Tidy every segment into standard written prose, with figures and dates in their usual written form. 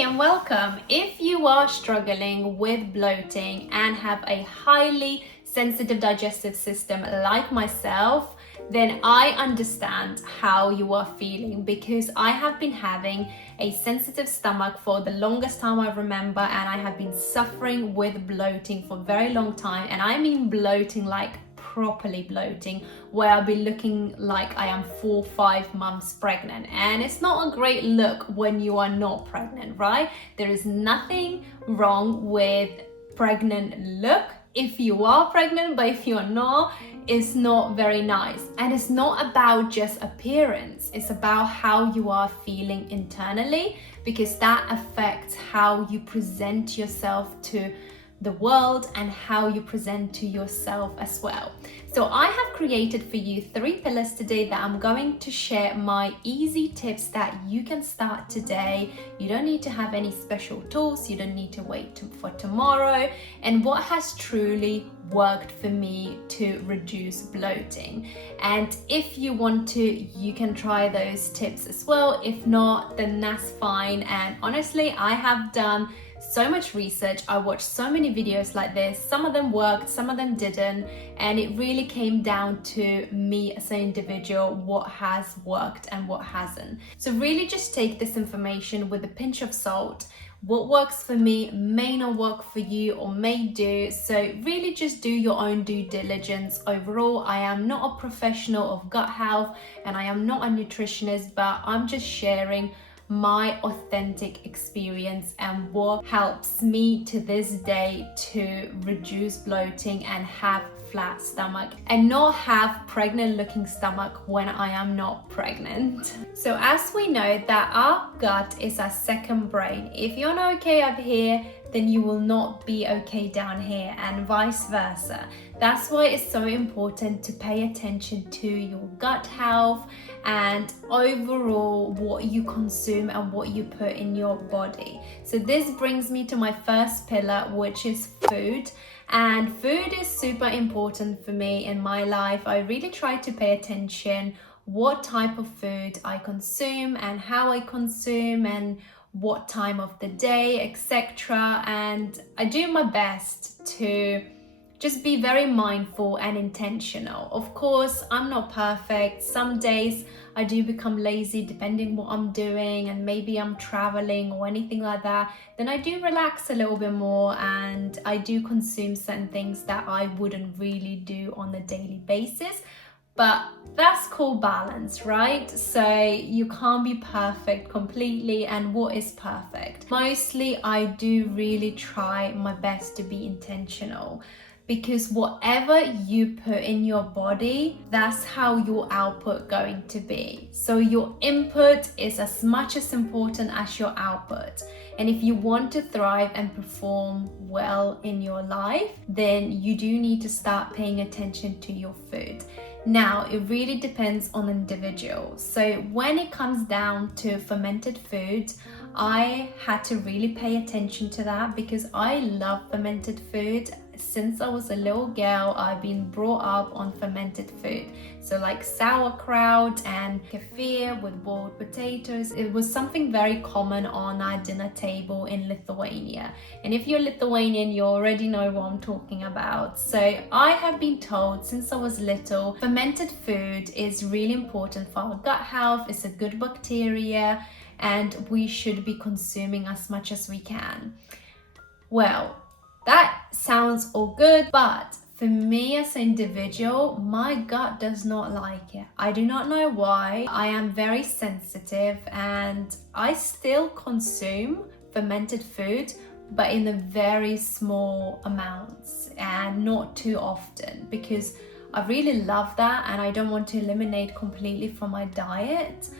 Hey and welcome. If you are struggling with bloating and have a highly sensitive digestive system like myself, then I understand how you are feeling, because I have been having a sensitive stomach for the longest time I remember, and I have been suffering with bloating for a very long time. And I mean bloating like properly bloating, where I'll be looking like I am 4-5 months pregnant, and it's not a great look when you are not pregnant, right? There is nothing wrong with pregnant look if you are pregnant, but if you're not, it's not very nice. And it's not about just appearance, it's about how you are feeling internally, because that affects how you present yourself to the world and how you present to yourself as well. So I have created for you 3 pillars today that I'm going to share my easy tips that you can start today. You don't need to have any special tools, you don't need to wait for tomorrow, and what has truly worked for me to reduce bloating. And if you want to, you can try those tips as well. If not, then that's fine. And honestly, I have done so much research. I watched so many videos like this. Some of them worked, some of them didn't, and it really came down to me as an individual, what has worked and what hasn't. So really just take this information with a pinch of salt. What works for me may not work for you, or may do, so really just do your own due diligence. Overall, I am not a professional of gut health and I am not a nutritionist, but I'm just sharing my authentic experience and what helps me to this day to reduce bloating and have flat stomach and not have pregnant looking stomach when I am not pregnant. So as we know that our gut is our second brain. If you're not okay up here, then you will not be okay down here, and vice versa. That's why it's so important to pay attention to your gut health and overall what you consume and what you put in your body. So this brings me to my first pillar, which is food. And food is super important for me in my life. I really try to pay attention what type of food I consume and how I consume and what time of the day, etc. And I do my best to just be very mindful and intentional. Of course, I'm not perfect. Some days I do become lazy depending what I'm doing, and maybe I'm traveling or anything like that. Then I do relax a little bit more and I do consume certain things that I wouldn't really do on a daily basis. But that's called balance, right? So you can't be perfect completely. And what is perfect? Mostly I do really try my best to be intentional, because whatever you put in your body, that's how your output going to be. So your input is as much as important as your output. And if you want to thrive and perform well in your life, then you do need to start paying attention to your food. Now, it really depends on the individual. So when it comes down to fermented food, I had to really pay attention to that, because I love fermented food. Since I was a little girl, I've been brought up on fermented food. So like sauerkraut and kefir with boiled potatoes. It was something very common on our dinner table in Lithuania. And if you're Lithuanian, you already know what I'm talking about. So I have been told since I was little, fermented food is really important for our gut health. It's a good bacteria and we should be consuming as much as we can. Well, that sounds all good, but for me as an individual, my gut does not like it. I do not know why. I am very sensitive and I still consume fermented food, but in a very small amounts and not too often, because I really love that and I don't want to eliminate completely from my diet.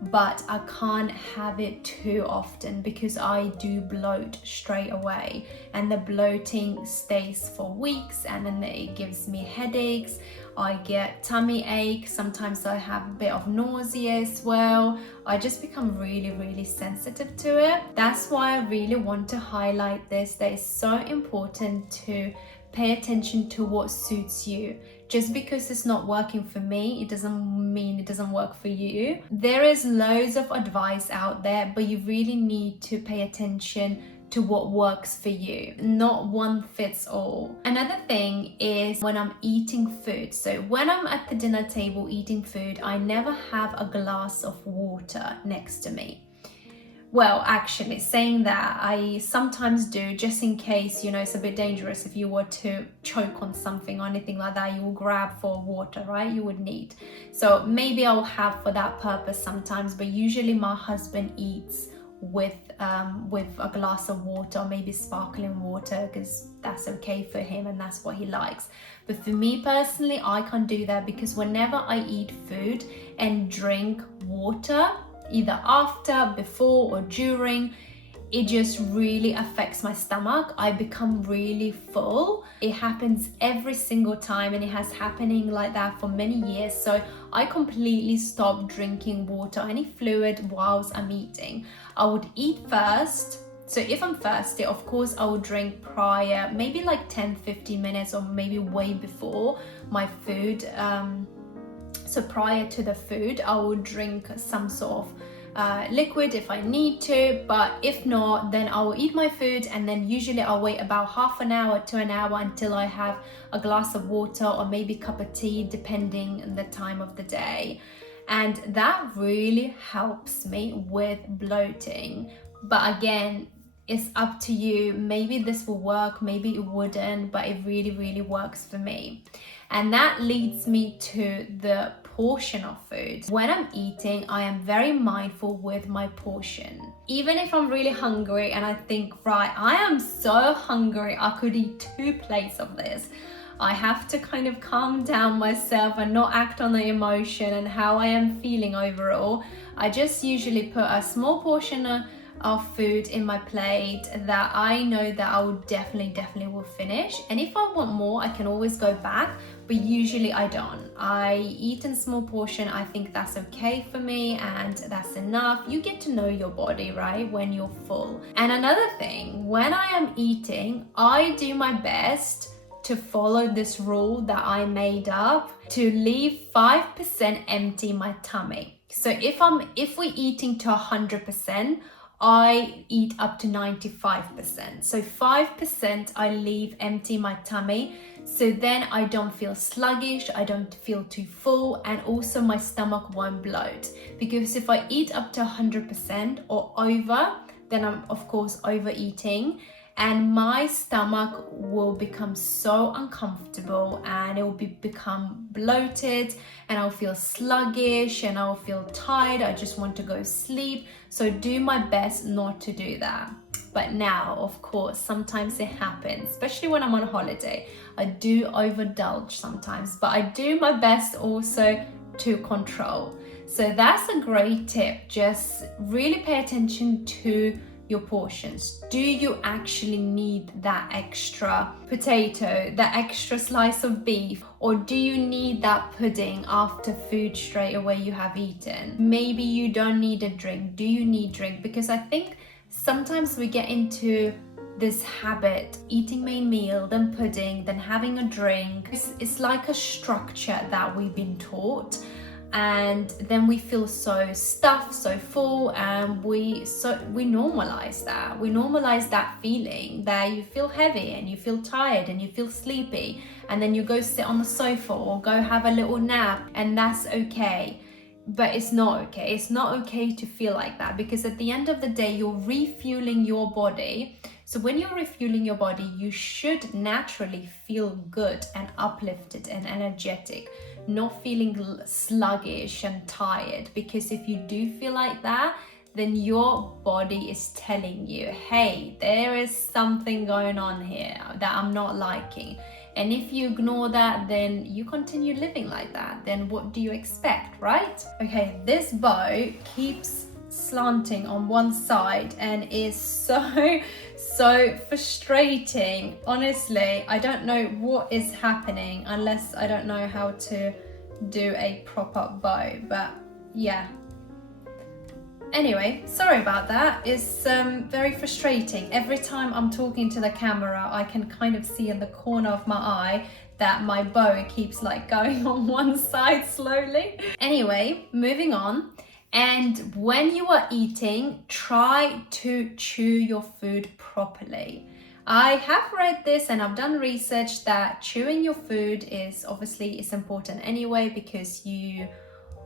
But I can't have it too often, because I do bloat straight away, and the bloating stays for weeks, and then it gives me headaches. I get tummy ache. Sometimes I have a bit of nausea as well. I just become really, really sensitive to it. That's why I really want to highlight this, that it's so important to pay attention to what suits you. Just because it's not working for me, it doesn't mean it doesn't work for you. There is loads of advice out there, but you really need to pay attention to what works for you. Not one fits all. Another thing is when I'm eating food. So when I'm at the dinner table eating food, I never have a glass of water next to me. Well, actually, saying that, I sometimes do, just in case, you know, it's a bit dangerous. If you were to choke on something or anything like that, you will grab for water, right? You would need. So maybe I'll have for that purpose sometimes, but usually my husband eats with a glass of water, or maybe sparkling water, because that's okay for him and that's what he likes. But for me personally, I can't do that, because whenever I eat food and drink water, either after, before, or during, it just really affects my stomach. I become really full. It happens every single time, and it has happening like that for many years. So I completely stopped drinking water, any fluid, whilst I'm eating. I would eat first. So if I'm thirsty, of course I would drink prior, maybe like 10-15 minutes, or maybe way before my food. So prior to the food, I will drink some sort of liquid if I need to, but if not, then I will eat my food, and then usually I'll wait about half an hour to an hour until I have a glass of water, or maybe a cup of tea, depending on the time of the day. And that really helps me with bloating. But again, it's up to you. Maybe this will work, maybe it wouldn't, but it really, really works for me. And that leads me to the portion of food. When I'm eating, I am very mindful with my portion. Even if I'm really hungry and I think, right, I am so hungry, I could eat 2 plates of this. I have to kind of calm down myself and not act on the emotion and how I am feeling overall. I just usually put a small portion of food in my plate that I know that I will definitely will finish. And if I want more, I can always go back, but usually I don't. I eat in small portion. I think that's okay for me, and that's enough. You get to know your body, right, when you're full. And another thing, when I am eating, I do my best to follow this rule that I made up, to leave 5% empty my tummy. So if we're eating to 100%, I eat up to 95%. So 5% I leave empty my tummy. So then I don't feel sluggish, I don't feel too full, and also my stomach won't bloat. Because if I eat up to 100% or over, then I'm of course overeating, and my stomach will become so uncomfortable, and it will become bloated, and I'll feel sluggish, and I'll feel tired. I just want to go sleep. So do my best not to do that. But now, of course, sometimes it happens, especially when I'm on holiday. I do overindulge sometimes, but I do my best also to control. So that's a great tip. Just really pay attention to your portions. Do you actually need that extra potato, that extra slice of beef, or do you need that pudding after food straight away you have eaten? Maybe you don't need a drink. Do you need drink? Because I think sometimes we get into this habit, eating main meal, then pudding, then having a drink. It's like a structure that we've been taught. And then we feel so stuffed, so full, and we normalize that. We normalize that feeling that you feel heavy and you feel tired and you feel sleepy, and then you go sit on the sofa or go have a little nap, and that's okay. But it's not okay. It's not okay to feel like that, because at the end of the day, you're refueling your body. So when you're refueling your body, you should naturally feel good and uplifted and energetic, not feeling sluggish and tired. Because if you do feel like that, then your body is telling you, hey, there is something going on here that I'm not liking. And if you ignore that, then you continue living like that. Then what do you expect, right? Okay, this bow keeps slanting on one side and is so frustrating. Honestly, I don't know what is happening unless I don't know how to do a proper bow. But yeah, Anyway, sorry about that. It's very frustrating. Every time I'm talking to the camera, I can kind of see in the corner of my eye that my bow keeps like going on one side slowly. Anyway, moving on. And when you are eating, try to chew your food properly. I have read this and I've done research that chewing your food is important anyway, because you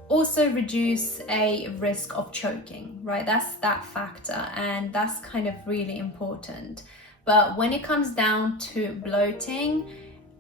also reduce a risk of choking, right? That's that factor, and that's kind of really important. But when it comes down to bloating,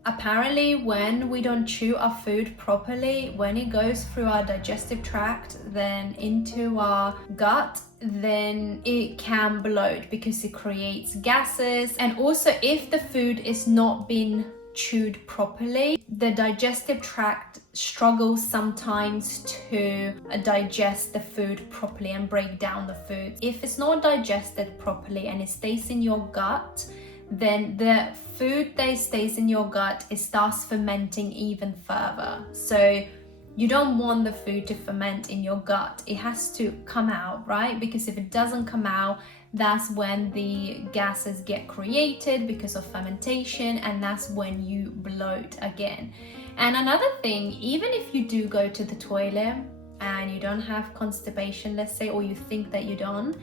apparently when we don't chew our food properly, when it goes through our digestive tract, then into our gut, then it can bloat because it creates gases. And also, if the food is not being chewed properly, the digestive tract struggles sometimes to digest the food properly and break down the food. If it's not digested properly and it stays in your gut, then the food that stays in your gut, it starts fermenting even further. So you don't want the food to ferment in your gut. It has to come out, right? Because if it doesn't come out, that's when the gases get created because of fermentation, and that's when you bloat again. And another thing, even if you do go to the toilet and you don't have constipation, let's say, or you think that you don't,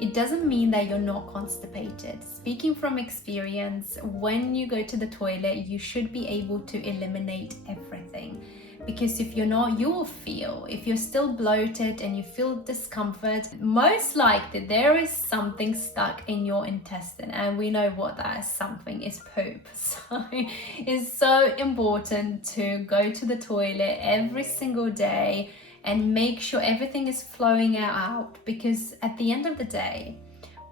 it doesn't mean that you're not constipated. Speaking from experience, when you go to the toilet, you should be able to eliminate everything. Because if you're not, you will feel, if you're still bloated and you feel discomfort, most likely there is something stuck in your intestine, and we know what that something is: poop. So it's so important to go to the toilet every single day and make sure everything is flowing out, because at the end of the day,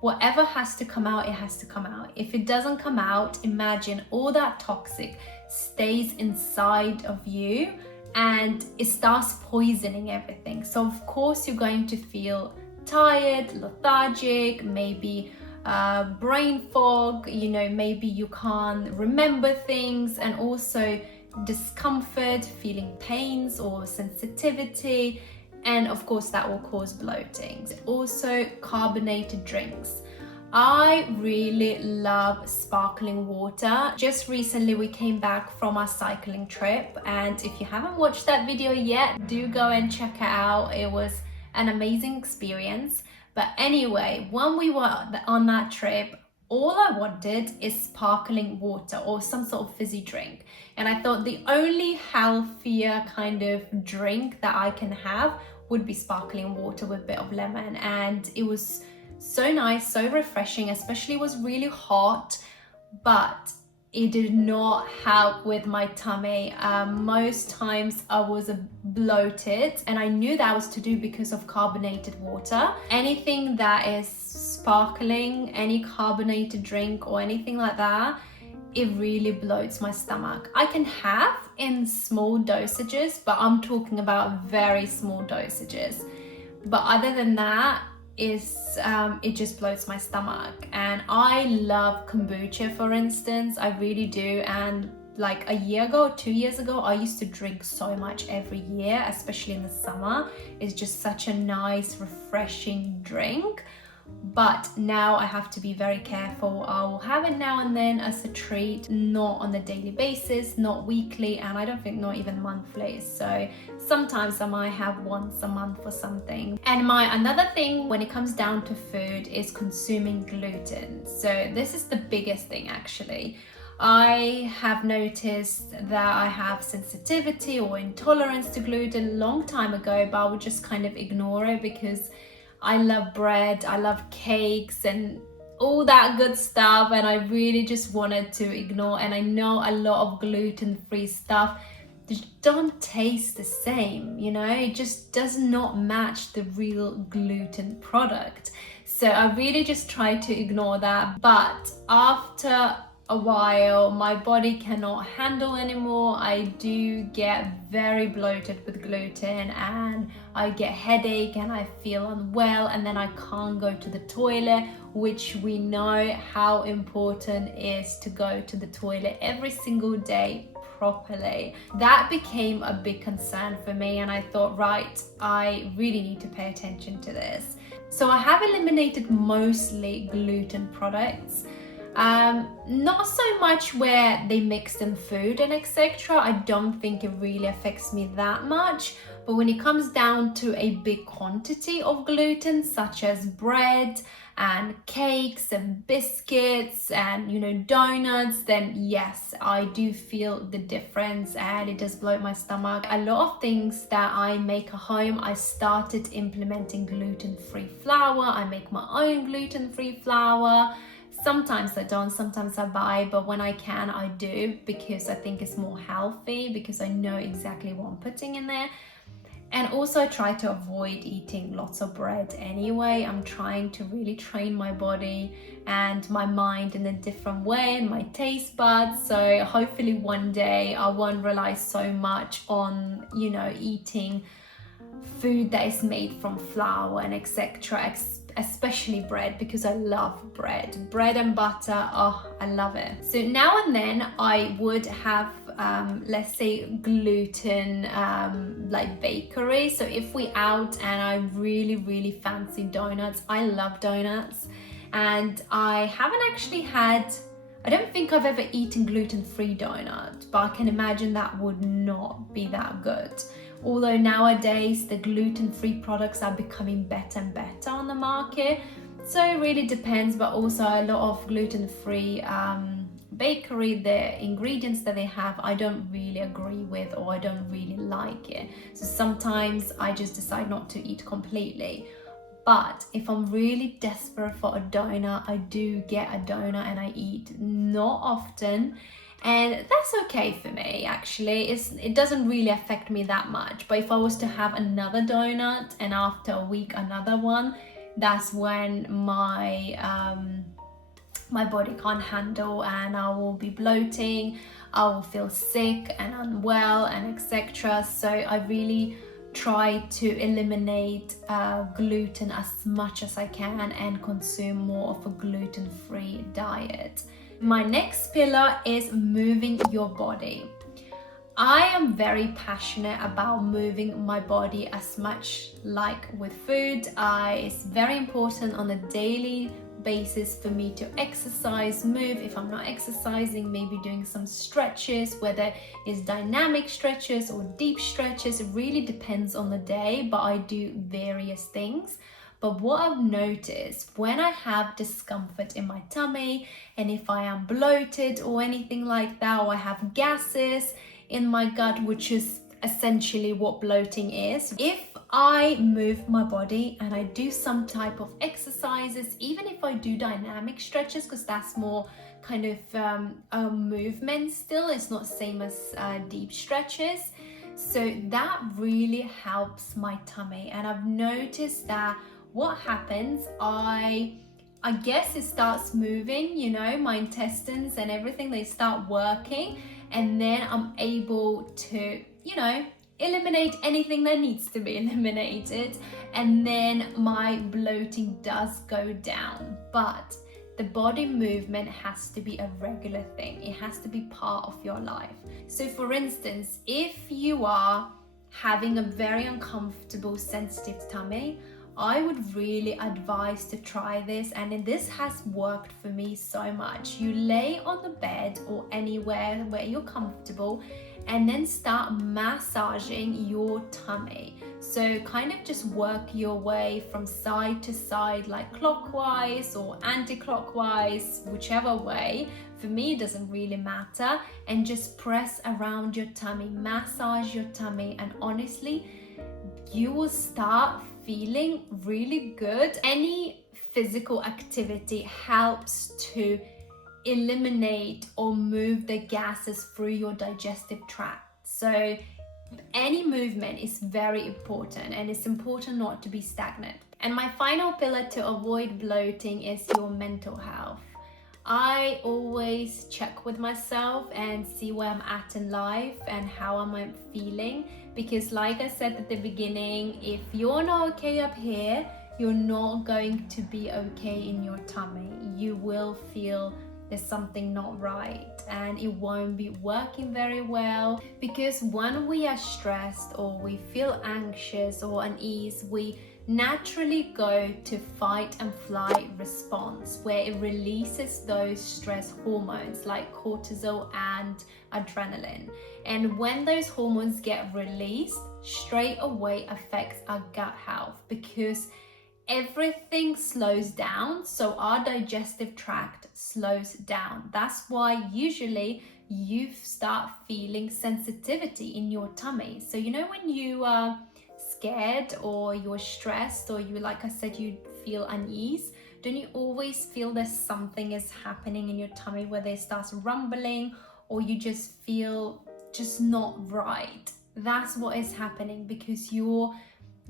whatever has to come out, it has to come out. If it doesn't come out, imagine all that toxic stays inside of you and it starts poisoning everything. So of course you're going to feel tired, lethargic, maybe brain fog, maybe you can't remember things, and also discomfort, feeling pains or sensitivity, and of course that will cause bloating. Also, carbonated drinks. I really love sparkling water. Just recently we came back from our cycling trip, and if you haven't watched that video yet, do go and check it out. It was an amazing experience. But anyway, when we were on that trip, all I wanted is sparkling water or some sort of fizzy drink. And I thought the only healthier kind of drink that I can have would be sparkling water with a bit of lemon. And it was so nice, so refreshing, especially it was really hot, but it did not help with my tummy. Most times I was bloated, and I knew that was to do because of carbonated water. Anything that is sparkling, any carbonated drink or anything like that, it really bloats my stomach. I can have in small dosages, but I'm talking about very small dosages. But other than that, it just bloats my stomach. And I love kombucha, for instance. I really do. And like a year ago, 2 years ago, I used to drink so much every year, especially in the summer. It's just such a nice, refreshing drink. But now I have to be very careful. I will have it now and then as a treat, not on a daily basis, not weekly, and I don't think not even monthly. So sometimes I might have once a month or something. And another thing when it comes down to food is consuming gluten. So this is the biggest thing actually. I have noticed that I have sensitivity or intolerance to gluten a long time ago, but I would just kind of ignore it because I love bread, I love cakes and all that good stuff, and I really just wanted to ignore. And I know a lot of gluten-free stuff just don't taste the same, it just does not match the real gluten product. So I really just try to ignore that. But after a while, my body cannot handle anymore. I do get very bloated with gluten, and I get headache and I feel unwell, and then I can't go to the toilet, which we know how important it is to go to the toilet every single day properly. That became a big concern for me, and I thought, right, I really need to pay attention to this. So I have eliminated mostly gluten products. Not so much where they mix in food and etc. I don't think it really affects me that much. But when it comes down to a big quantity of gluten, such as bread and cakes and biscuits and, you know, donuts, then yes, I do feel the difference and it does bloat my stomach. A lot of things that I make at home, I started implementing gluten-free flour. I make my own gluten-free flour. Sometimes I don't, sometimes I buy, but when I can, I do, because I think it's more healthy, because I know exactly what I'm putting in there. And also I try to avoid eating lots of bread anyway. I'm trying to really train my body and my mind in a different way and my taste buds. So hopefully one day I won't rely so much on, you know, eating food that is made from flour and etc., especially bread, because I love bread and butter. Oh, I love it. So now and then I would have let's say gluten like bakery. So if we out and I really fancy donuts, I love donuts, and I haven't actually had, I don't think I've ever eaten gluten-free donut, but I can imagine that would not be that good. Although nowadays the gluten-free products are becoming better and better on the market. So it really depends, but also a lot of gluten-free bakery, the ingredients that they have, I don't really agree with, or I don't really like it. So sometimes I just decide not to eat completely. But if I'm really desperate for a donut, I do get a donut and I eat, not often. And that's okay for me, actually. It doesn't really affect me that much. But if I was to have another donut and after a week another one, that's when my my body can't handle, and I will be bloating, I will feel sick and unwell and etc. So I really try to eliminate gluten as much as I can and consume more of a gluten-free diet. My next pillar is moving your body. I am very passionate about moving my body as much like with food. It's very important on a daily basis for me to exercise, move. If I'm not exercising, maybe doing some stretches, whether it's dynamic stretches or deep stretches. It really depends on the day, but I do various things. But what I've noticed, when I have discomfort in my tummy, and if I am bloated or anything like that, or I have gases in my gut, which is essentially what bloating is, if I move my body and I do some type of exercises, even if I do dynamic stretches, because that's more kind of a movement still, it's not same as deep stretches. So that really helps my tummy. And I've noticed that what happens, I guess it starts moving, you know, my intestines and everything, they start working, and then I'm able to, you know, eliminate anything that needs to be eliminated, and then my bloating does go down. But the body movement has to be a regular thing. It has to be part of your life. So for instance, if you are having a very uncomfortable, sensitive tummy, I would really advise to try this, and this has worked for me so much. You lay on the bed or anywhere where you're comfortable, and then start massaging your tummy. So kind of just work your way from side to side, like clockwise or anti-clockwise, whichever way. For me, it doesn't really matter. And just press around your tummy, massage your tummy, and honestly, you will start feeling really good. Any physical activity helps to eliminate or move the gases through your digestive tract. So any movement is very important, and it's important not to be stagnant. And my final pillar to avoid bloating is your mental health. I always check with myself and see where I'm at in life and how am I feeling, because like I said at the beginning, if you're not okay up here, you're not going to be okay in your tummy. You will feel there's something not right, and it won't be working very well, because when we are stressed or we feel anxious or unease, we naturally go to fight and flight response, where it releases those stress hormones like cortisol and adrenaline. And when those hormones get released, straight away affects our gut health, because everything slows down, so our digestive tract slows down. That's why usually you start feeling sensitivity in your tummy. So you know when you are scared or you're stressed, or you, like I said, you feel unease, don't you always feel there's something is happening in your tummy, where it starts rumbling, or you just feel just not right? That's what is happening, because your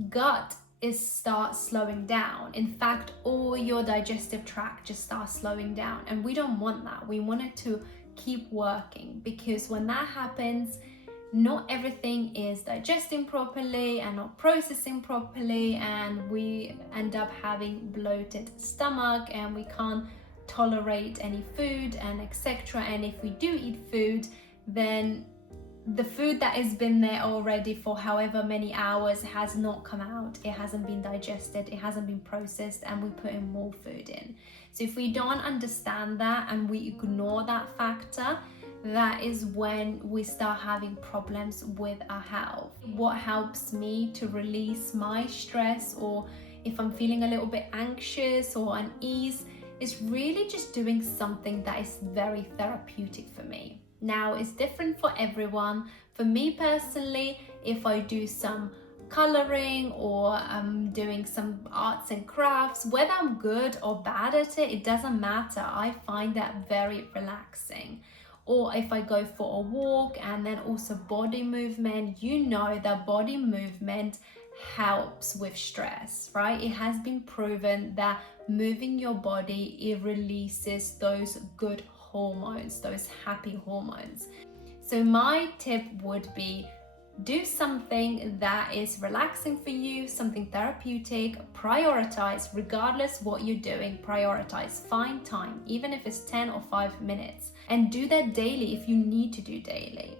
gut starts slowing down. In fact, all your digestive tract just starts slowing down, and we don't want that. We want it to keep working, because when that happens, not everything is digesting properly and not processing properly, and we end up having bloated stomach, and we can't tolerate any food, and etc. And if we do eat food, then the food that has been there already for however many hours has not come out, it hasn't been digested, it hasn't been processed, and we put in more food in. So if we don't understand that and we ignore that factor, that is when we start having problems with our health. What helps me to release my stress, or if I'm feeling a little bit anxious or unease, is really just doing something that is very therapeutic for me. Now, it's different for everyone. For me personally, if I do some coloring, or I'm doing some arts and crafts, whether I'm good or bad at it, it doesn't matter. I find that very relaxing. Or if I go for a walk, and then also body movement, you know that body movement helps with stress, right? It has been proven that moving your body, it releases those good hormones, those happy hormones. So my tip would be, do something that is relaxing for you, something therapeutic. Prioritize, regardless what you're doing, prioritize. Find time, even if it's 10 or 5 minutes, and do that daily if you need to do daily.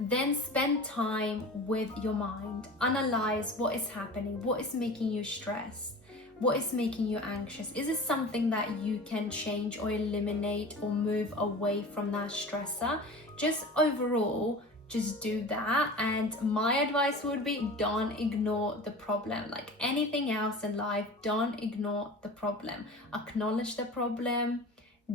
Then spend time with your mind. Analyze what is happening, what is making you stressed, what is making you anxious. Is it something that you can change or eliminate or move away from that stressor? Just overall, just do that. And my advice would be, don't ignore the problem. Like anything else in life, don't ignore the problem. Acknowledge the problem,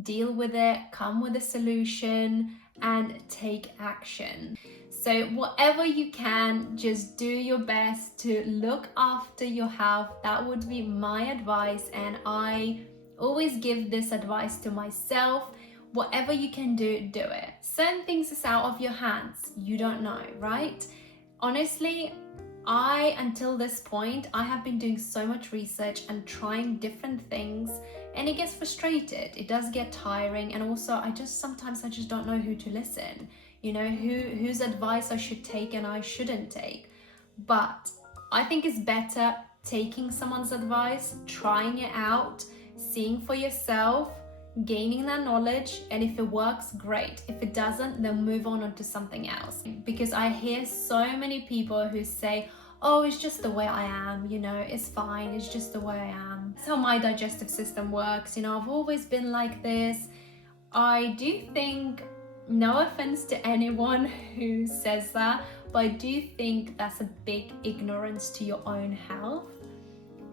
deal with it, come with a solution, and take action. So whatever you can, just do your best to look after your health. That would be my advice, and I always give this advice to myself. Whatever you can do, do it. Certain things is out of your hands. You don't know, right? Honestly, until this point, I have been doing so much research and trying different things, and it gets frustrated. It does get tiring, and also sometimes I just don't know who to listen. You know, whose advice I should take and I shouldn't take. But I think it's better taking someone's advice, trying it out, seeing for yourself, gaining that knowledge, and if it works, great. If it doesn't, then move on to something else. Because I hear so many people who say, oh, it's just the way I am, you know, it's fine, it's just the way I am. That's how my digestive system works, you know, I've always been like this. I do think, no offense to anyone who says that, but I do think that's a big ignorance to your own health.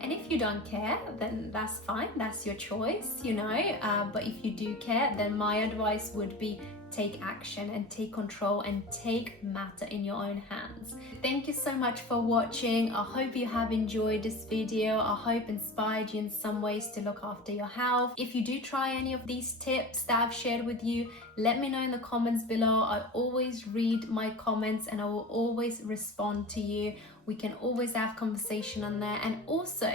And if you don't care, then that's fine, that's your choice, you know. But if you do care, then my advice would be, take action and take control and take matter in your own hands. Thank you so much for watching. I hope you have enjoyed this video. I hope inspired you in some ways to look after your health. If you do try any of these tips that I've shared with you, let me know in the comments below. I always read my comments and I will always respond to you. We can always have conversation on there. And also,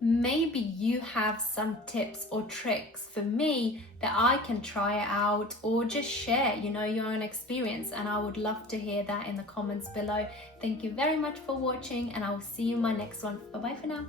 maybe you have some tips or tricks for me that I can try out, or just share, you know, your own experience, and I would love to hear that in the comments below. Thank you very much for watching, and I will see you in my next one. Bye bye for now.